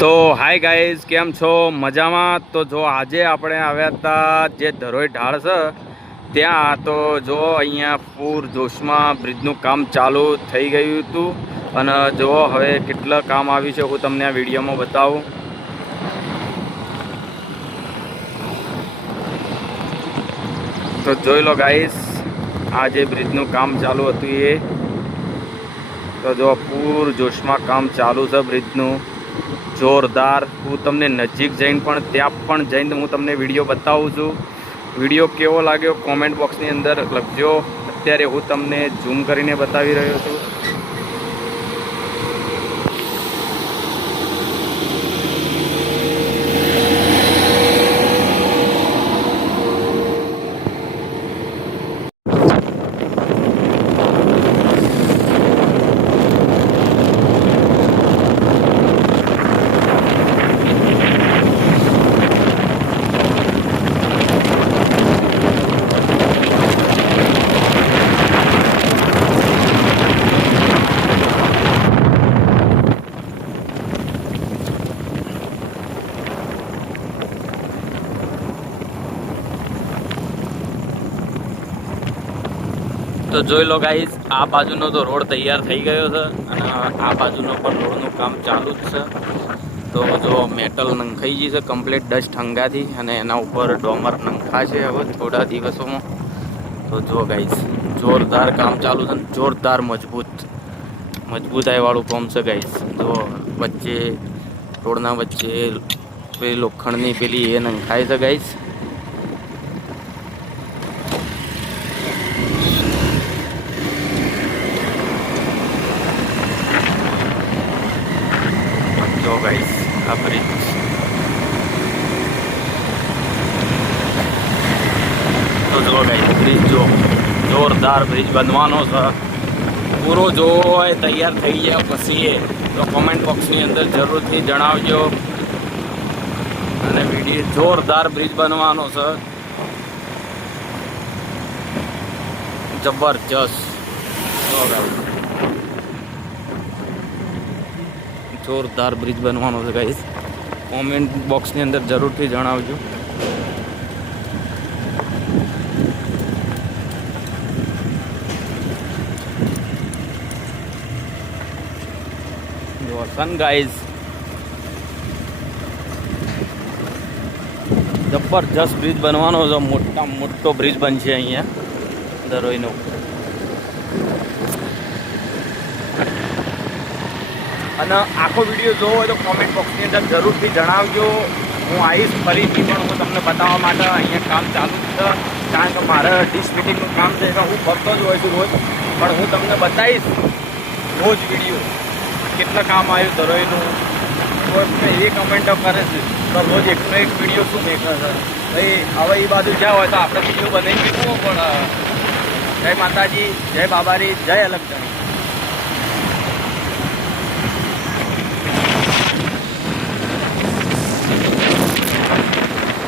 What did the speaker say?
તો hi guys, કેમ છો? મજામાં? તો જો આજે આપણે આવ્યા હતા જે ધરોઈ ઢાળ છે ત્યાં. તો જો અહીંયા પૂર જોશમાં બ્રિજનું કામ ચાલુ થઈ ગયું હતું અને જો હવે કેટલા કામ આવ્યું છે હું તમને આ વિડીયોમાં બતાવું. તો જોઈ લો ગાઈઝ, આ જે બ્રિજનું કામ ચાલુ હતું એ. તો જો પૂર જોશમાં કામ ચાલુ છે બ્રિજનું, જોરદાર. હું તમને નજીક જઈને પણ ત્યાં પણ જઈને હું તમને વિડીયો બતાવું છું. વિડીયો કેવો લાગ્યો કોમેન્ટ બોક્સની અંદર લખજો. અત્યારે હું તમને ઝૂમ કરીને બતાવી રહ્યો છું. તો જોઈ લો ગાઈઝ, આ બાજુનો તો રોડ તૈયાર થઈ ગયો છે અને આ બાજુનો પણ રોડનું કામ ચાલુ જ છે. તો જો મેટલ નંખાઈ ગઈ છે કમ્પ્લીટ ડસ્ટ હંગાથી અને એના ઉપર ડોમર નંખાશે હવે થોડા દિવસોમાં. તો જો ગાઈઝ, જોરદાર કામ ચાલુ છે, જોરદાર મજબૂતાઈવાળું કામ છે ગાઈઝ. જો વચ્ચે રોડના વચ્ચે પેલી લોખંડની પેલી એ નંખાય છે ગાઈઝ. જો ગાઈસ, આ બ્રિજ તો જો ગાઈસ, બ્રિજ જો જોરદાર બ્રિજ બનવાનો છે. પૂરો જો તૈયાર થઈ ગયા પછી તો કોમેન્ટ બોક્સની અંદર જરૂરથી જણાવજો. અને વિડીયો જોરદાર બ્રિજ બનવાનો છે, જબરજસ્ત. જો ગાઈસ, જોરદાર બ્રિજ બનવાનો છે ગાઈસ. કોમેન્ટ બોક્સની અંદર જરૂરથી જણાવજો. સન ગાઈસ, જબરજસ્ત બ્રિજ બનવાનો છે. મોટો બ્રિજ બનશે અહીંયા ધરોઈનો. અને આખો વિડીયો જોવો હોય તો કોમેન્ટ બોક્સની અંદર જરૂરથી જણાવજો. હું આવીશ ફરીથી, પણ હું તમને બતાવવા માટે અહીંયા કામ ચાલુ છે. કારણ કે મારે ડીશ ફિટિંગનું કામ છે એટલે હું કરતો જ હોય છું રોજ, પણ હું તમને બતાવીશ રોજ વિડીયો કેટલા કામ આવ્યું ધરોઈનું. એ કમેન્ટો કરે છે તો રોજ એકનો એક વિડીયો શું દેખે છે ભાઈ. હવે એ બાજુ જ્યાં હોય તો આપણે વિડીયો બનાવી દીધું. પણ જય માતાજી, જય બાબારી, જય અલગ ધણી.